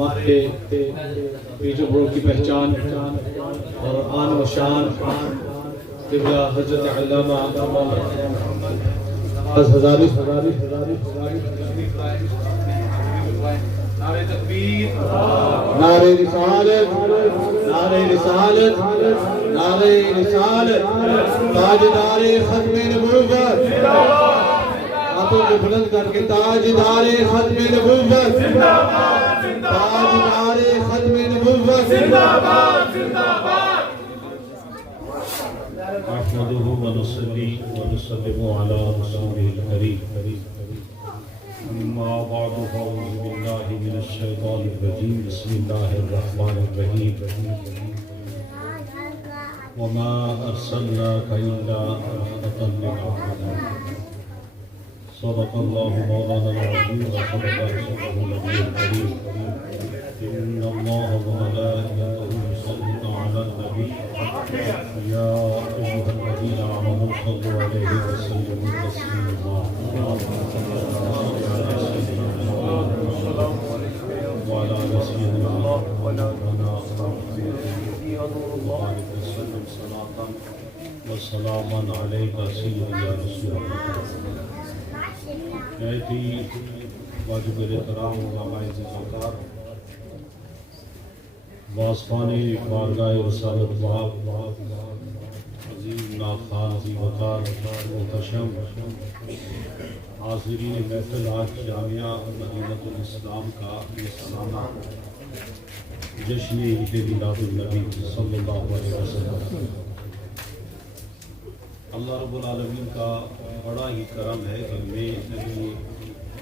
ہمارے پیٹر برو کی پہچان اور آن و شان قبلہ حضرت علامہ ہزاری نعرہ تکبیر، نعرہ رسالت، نعرہ رسالت، نعرہ رسالت، تاجدار ختم نبوت، ہاتھوں کو بلند کر کے تاجدار ختم نبوت، تاجدار ختم نبوت، نحمده ونصلي ونسلم على رسوله الكريم أما بعد فأعوذ بالله من الشيطان الرجيم بسم الله الرحمن الرحيم وما أرسلناك إلا رحمة للعالمين صدق الله مولانا العظيم وصدق رسوله النبي الكريم إن الله وملائكته يصلون على النبي يا أيها الذين آمنوا صلوا عليه وسلموا تسليما وعلى آل سيدنا مولانا وبارك وسلم صلاة وسلاما عليك سيدي يا رسول الله. واجب الاحترام علماء ذکر واسفان بارگاہ رسالت باب عظیم ناخان عظیم وقار محتشم حاضرین محفل آج جامعہ مدینۃ الاسلام کا یہ سالانہ جشن عید میلاد النبی صلی اللہ علیہ وسلم. اللہ رب العالمین کا بڑا ہی کرم ہے کہ میں نبی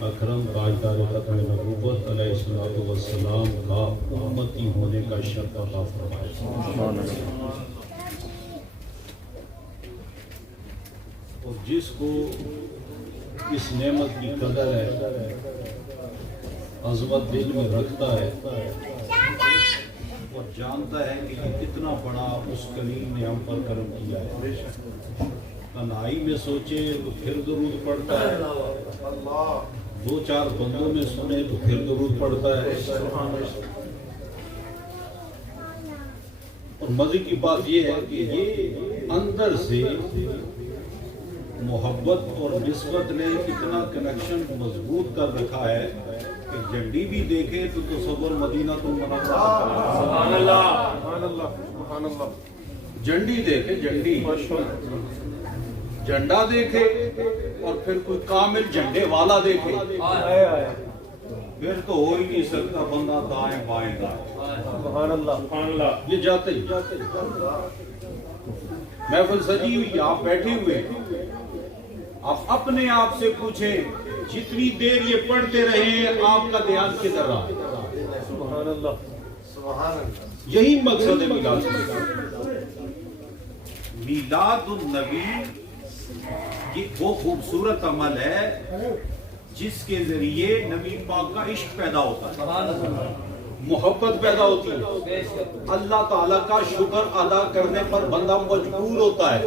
اکرم تاجدار ختم نبوت علیہ الصلوۃ والسلام کا امتی ہونے کا شرف عطا فرمائے. اور جس کو اس نعمت کی قدر ہے، عظمت دل میں رکھتا ہے اور جانتا ہے کہ یہ کتنا بڑا اس کریم نے ہم پر کرم کیا ہے، تنہائی میں سوچے تو پھر درود پڑھتا ہے، دو چار بندوں میں سنے تو پھر درود پڑھتا ہے. اور مزے کی بات یہ ہے کہ یہ اندر سے محبت اور نسبت نے اتنا کنیکشن مضبوط کر رکھا ہے کہ جھنڈی بھی دیکھے تو تصور مدینہ تو سبحان اللہ، سبحان اللہ. جھنڈی دیکھے، جھنڈی جھنڈا دیکھے اور پھر کوئی کامل جھنڈے والا دیکھے، پھر تو ہو ہی نہیں سکتا بندہ دائیں بائیں دائیں. سبحان اللہ. یہ جاتے ہی محفل سجی ہوئی، آپ بیٹھے ہوئے، آپ اپنے آپ سے پوچھیں جتنی دیر یہ پڑھتے رہے آپ کا دھیان کدھر رہا؟ سبحان اللہ. یہی مقصد ہے میلاد. میلاد النبی یہ وہ خوبصورت عمل ہے جس کے ذریعے نبی پاک کا عشق پیدا ہوتا ہے، محبت پیدا ہوتی ہے، اللہ تعالیٰ کا شکر ادا کرنے پر بندہ مجبور ہوتا ہے.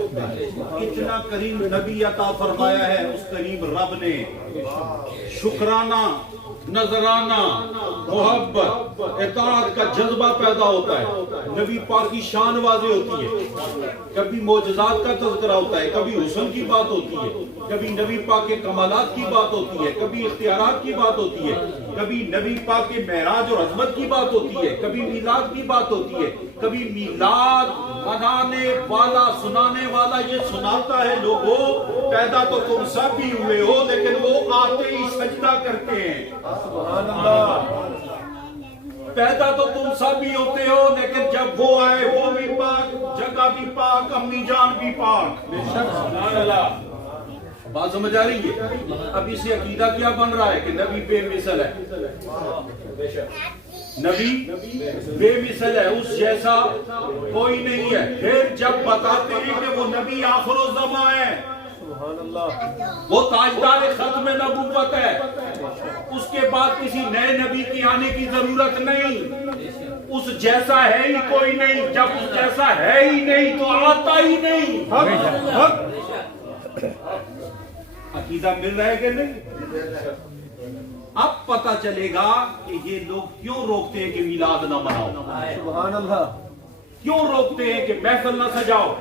اتنا کریم نبی عطا فرمایا ہے اس کریم رب نے، شکرانہ، نذرانہ، محبت، اطاعت کا جذبہ پیدا ہوتا ہے. نبی پاک کی شان واضح ہوتی ہے، کبھی معجزات کا تذکرہ ہوتا ہے، کبھی حسن کی بات ہوتی ہے، کبھی نبی پاک کے کمالات کی بات ہوتی ہے، کبھی اختیارات کی بات ہوتی ہے، کبھی نبی پاک کے معراج اور عظمت کی بات ہوتی ہے، کبھی میلاد کی بات ہوتی ہے، کبھی میلاد منانے والا، سنانے والا یہ سناتا ہے لوگوں پیدا تو تم سب بھی ہوئے ہو لیکن وہ آتے ہی سجدہ کرتے ہیں. سبحان اللہ. پیدا تو تم سب بھی ہوتے ہو لیکن جب وہ آئے وہ بھی پاک، جگہ بھی پاک، امی جان بھی پاک. سبحان اللہ. بات سمجھ آ رہی ہے؟ اب اس سے عقیدہ کیا بن رہا ہے کہ نبی بے مثل ہے، نبی بے مثل ہے، اس جیسا کوئی نہیں ہے. پھر جب بتاتے ہیں کہ وہ نبی آخر الزمان ہے، وہ تاجدار ختم نبوت ہے، اس کے بعد کسی نئے نبی کی آنے کی ضرورت نہیں، اس جیسا ہے ہی کوئی نہیں. جب اس جیسا ہے ہی نہیں تو آتا ہی نہیں. عقیدہ مل رہا ہے کہ نہیں؟ اب پتا چلے گا کہ یہ لوگ کیوں روکتے ہیں کہ میلاد نہ مناؤ، سبحان اللہ، کیوں روکتے ہیں کہ محفل نہ سجاؤ،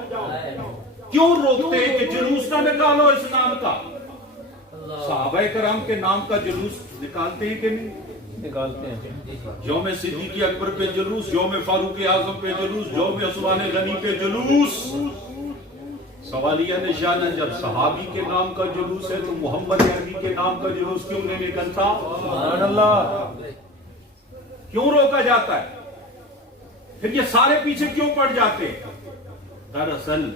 کیوں روکتے ہیں کہ جلوس نہ نکالو اس نام کا۔ صحابہ کرام کے نام کا جلوس نکالتے ہیں کہ نہیں؟ نکالتے ہیں۔ یوم صدیق اکبر پہ جلوس، یوم فاروق اعظم پہ جلوس، یوم عثمان غنی پہ جلوس۔ سوالیہ نشان ہے، جب صحابی کے نام کا جلوس ہے تو محمد عربی کے نام کا جلوس کیوں نہیں نکلتا؟ سبحان اللہ، کیوں روکا جاتا ہے؟ پھر یہ سارے پیچھے کیوں پڑ جاتے ہیں؟ دراصل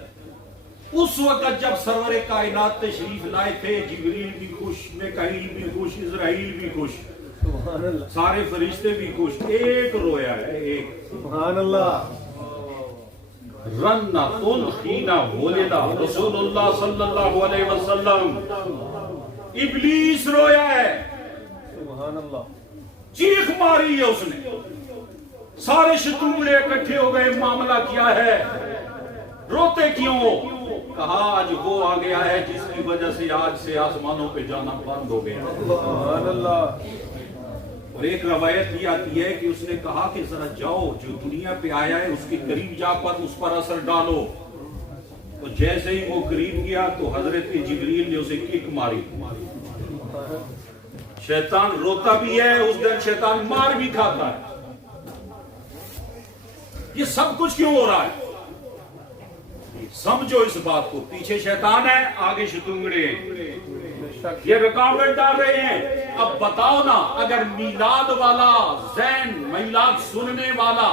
اس وقت جب سرور کائنات تشریف لائے تھے، جبریل بھی خوش، میکائیل بھی خوش، اسرائیل بھی خوش، سبحان اللہ، سارے فرشتے بھی خوش، ایک رویا ہے، ایک سبحان اللہ، رنۃ حین ولد رسول اللہ صلی اللہ علیہ وسلم، ابلیس رویا ہے، سبحان اللہ، چیخ ماری ہے اس نے، سارے شتوڑے اکٹھے ہو گئے، معاملہ کیا ہے، روتے کیوں ہو؟ کہا آج وہ آ گیا ہے جس کی وجہ سے آج سے آسمانوں پہ جانا بند ہو گیا۔ سبحان اللہ، اور ایک روایت یہ آتی ہے کہ اس نے کہا کہ ذرا جاؤ، جو دنیا پہ آیا ہے اس کے قریب جا کر اس پر اثر ڈالو۔ تو جیسے ہی وہ قریب گیا تو حضرت جبریل نے اسے کک ماری۔ شیطان روتا بھی ہے اس دن، شیطان مار بھی کھاتا ہے۔ یہ سب کچھ کیوں ہو رہا ہے؟ سمجھو اس بات کو، پیچھے شیطان ہے، آگے شتونگڑے ہیں، یہ رکاوٹ ڈال رہے ہیں۔ اب بتاؤ نا، اگر میلاد والا ذہن، میلاد سننے والا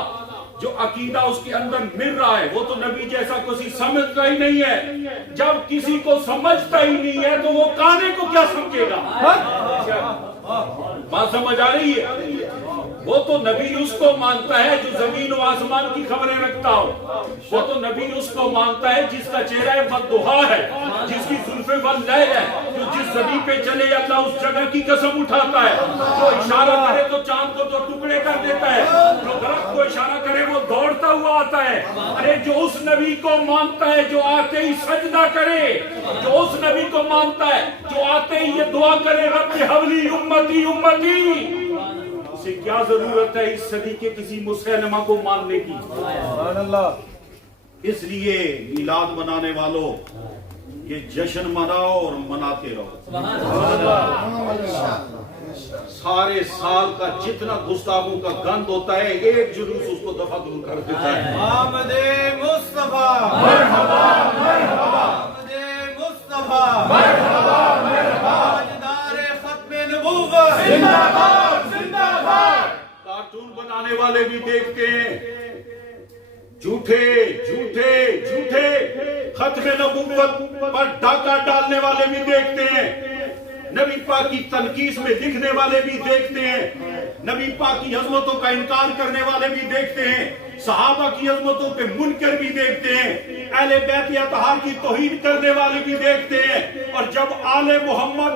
جو عقیدہ اس کے اندر مل رہا ہے، وہ تو نبی جیسا کسی سمجھتا ہی نہیں ہے۔ جب کسی کو سمجھتا ہی نہیں ہے تو وہ کانے کو کیا سمجھے گا؟ بات سمجھ آ رہی ہے؟ وہ تو نبی اس کو مانتا ہے جو زمین و آسمان کی خبریں رکھتا ہو، وہ تو نبی اس کو مانتا ہے جس کا چہرہ والضحا ہے، جس کی زلفیں واللیل ہے، جو جس زمین پہ چلے اللہ اس جگہ کی قسم اٹھاتا ہے، جو اشارہ کرے تو چاند کو تو ٹکڑے کر دیتا ہے، جو درخت کو اشارہ کرے وہ دوڑتا ہوا آتا ہے۔ ارے جو اس نبی کو مانتا ہے جو آتے ہی سجدہ کرے، جو اس نبی کو مانتا ہے جو آتے ہی یہ دعا کرے رب حولی امتی امتی، اسے کیا ضرورت ہے اس صدی کے کسی مسلمہ کو ماننے کی؟ سبحان اللہ، اس لیے میلاد منانے والوں یہ جشن مناؤ اور مناتے رہو۔ سارے سال کا جتنا گستاخوں کا گند ہوتا ہے، ایک جلوس اس کو دفع دور کر دیتا ہے۔ آمد مصطفیٰ، مرحبا مرحبا، آمد مصطفیٰ، مرحبا مرحبا، تاجدار ختم نبوت، زندہ باد زندہ باد۔ کارٹون بنانے والے بھی دیکھتے ہیں، جھوٹے جھوٹے جھوٹے ختم نبوت پر ڈاکہ ڈالنے والے بھی دیکھتے ہیں، نبی پاک کی تنقیس میں لکھنے والے بھی دیکھتے ہیں، نبی پاک کی عظمتوں کا انکار کرنے والے بھی دیکھتے ہیں، صحابہ کی عظمتوں پہ منکر بھی دیکھتے ہیں، اہل بیت اطہار کی توہین کرنے والے بھی دیکھتے ہیں۔ اور جب آل محمد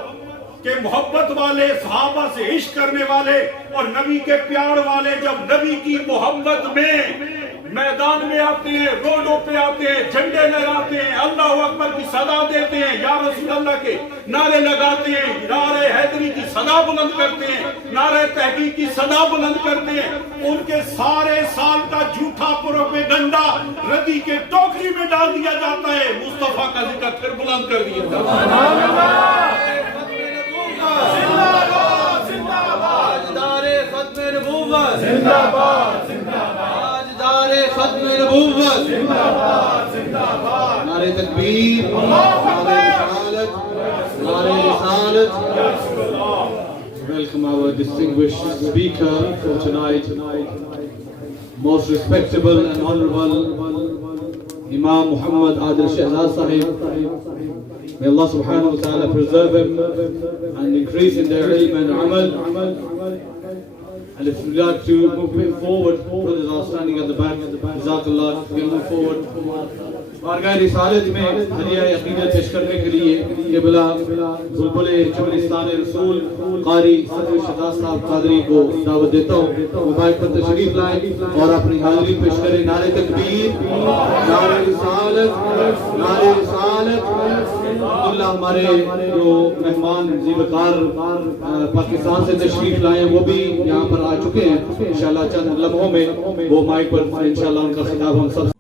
کہ محبت والے، صحابہ سے عشق کرنے والے اور نبی کے پیار والے جب نبی کی محبت میں میدان میں آتے ہیں، روڈوں پہ آتے ہیں، جھنڈے لگاتے ہیں، اللہ اکبر کی صدا دیتے ہیں، یا رسول اللہ کے نعرے لگاتے ہیں، نعرے حیدری کی صدا بلند کرتے ہیں، نعرے تحقیق کی صدا بلند کرتے ہیں، ان کے سارے سال کا جھوٹا پروپیگنڈا ردی کے ٹوکری میں ڈال دیا جاتا ہے، مصطفیٰ کا ذکر پھر بلند کر دیا جاتا ہے۔ زندہ باد زندہ باد، تاجدار ختم نبوت، زندہ باد زندہ باد، تاجدار ختم نبوت، زندہ باد زندہ باد، نعرہ تکبیر، نعرہ رسالت، نعرہ رسالت۔ Welcome our distinguished speaker for tonight, most respectable and honorable Imam Muhammad Adil Shahzad Sahib. May Allah subhanahu wa ta'ala preserve him and increase in their ilm and amal. And if you'd like to move forward, brothers are standing at the back. Jazakallah, we move forward. بارگاہ رسالت میں ہدیہ عقیدت پیش کرنے کے لیے قبلہ بلبل چمنستان رسول قاری صدر شہزاد صاحب قادری کو دعوت دیتا ہوں، وہ مائک پر تشریف لائیں اور اپنی حاضری پیش کریں۔ نعرہ تکبیر، نعرہ رسالت، نعرہ رسالت۔ الحمدللہ ہمارے جو مہمان زیوکار پاکستان سے تشریف لائے ہیں وہ بھی یہاں پر آ چکے ہیں. انشاءاللہ چند لمحوں میں وہ مائک پر انشاءاللہ ان کا خطاب ہم سب